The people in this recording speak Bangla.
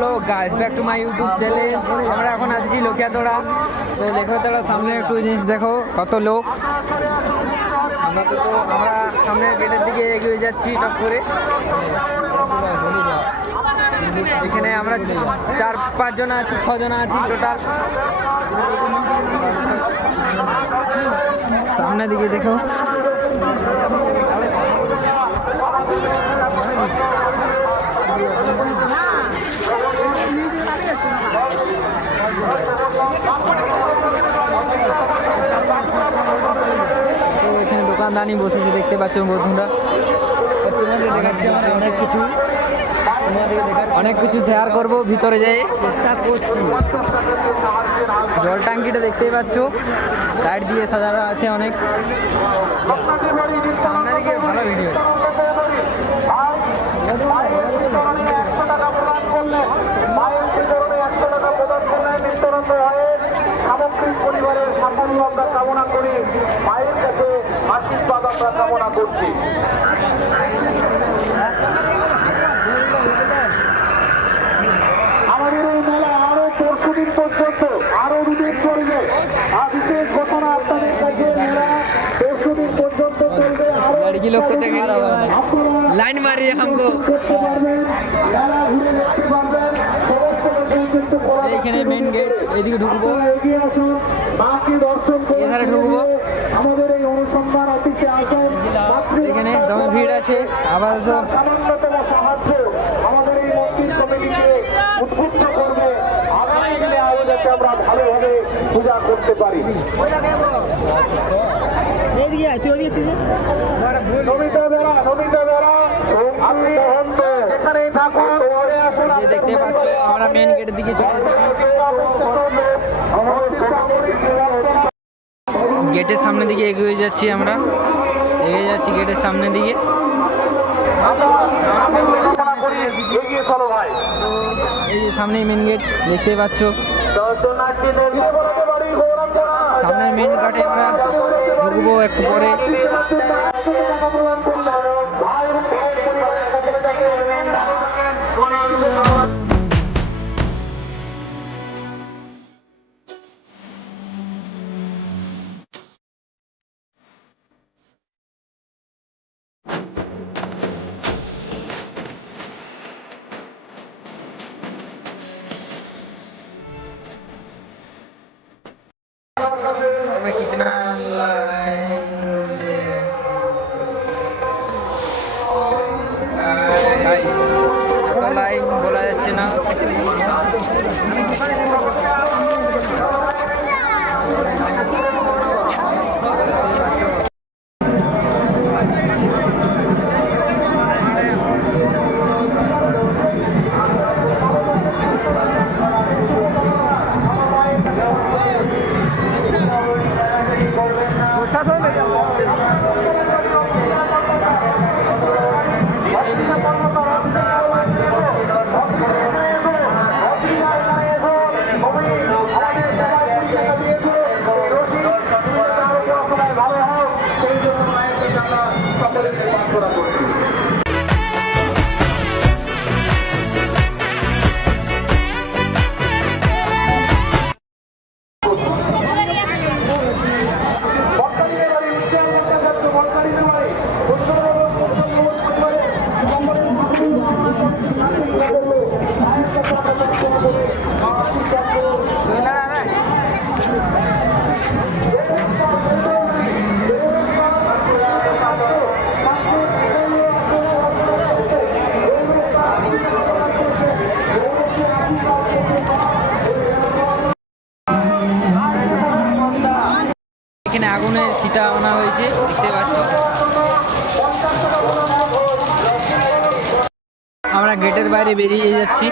Hello guys, back to my YouTube channel. আমরা এখন আসছি লোকিয়াতলা। তো লোকিয়াতলার সামনে একটু জিনিস দেখো, কত লোক। আমরা সামনে গেটের দিকে এগিয়ে যাচ্ছি টপ করে। এখানে আমরা 4-5 জন আছি, 6 জন আছি টোটাল। সামনের দিকে দেখো, তো এখানে দোকানদানি বসেছে দেখতে পাচ্ছ বন্ধুরা। তোমাদের দেখাচ্ছে আমরা অনেক কিছু শেয়ার করবো, ভিতরে যাই চেষ্টা করছি। জল ট্যাঙ্কিটা দেখতেই পাচ্ছ, লাইট দিয়ে সাজানো আছে অনেক। সামনে দিকে ভালো ভিডিও। সামগ্রিক পরিবারের সাফল্য আমরা কামনা করি, মায়ের কাছে আশীর্বাদ আমরা কামনা করছি। আমাদের এই মেলা আরো 4 দিন পর্যন্ত আরো দুদিন চলবে। বিশেষ ঘোষণা আপনাদের কাছে, মেলা 4 দিন পর্যন্ত চলবে। লাইন মারিয়ে হামকো করতে পারবেন, মেলা ঘুরে দেখতে পারবেন। এইখানে মেন গেট, এইদিকে ঢুকবো, এগিয়ে আসুন, মাকে দর্শন করে এখানে ঢুকবো। আমাদের এই অনুসন্ধান অফিসে আসেন। এখানে দমে ভিড় আছে। আবার তো সামান্যতম সাহায্য আমাদের এই মন্দির কমিটিকে উদ্বুদ্ধ করবে, আগামী দিনে আরো যাতে আমরা ভালোভাবে পূজা করতে পারি। নমিতা বেড়া আপনি যেখানেই থাকুন, যে দেখতে পাচ্ছ আমরা মেন গেটের দিকে চলে এসেছি। গেটের সামনের দিকে এগিয়ে যাচ্ছি, আমরা এগিয়ে যাচ্ছি গেটের সামনের দিকে। এই যে সামনেই মেন গেট দেখতে পাচ্ছ। সামনের মেন গেটে আমরা ঢুকবো একটু পরে। कितना লাইন বলা যাচ্ছে না। এখানে আগুনের চিতা আনা হয়েছে দেখতে পাচ্ছ। আমরা গেটের বাইরে বেরিয়ে যাচ্ছি।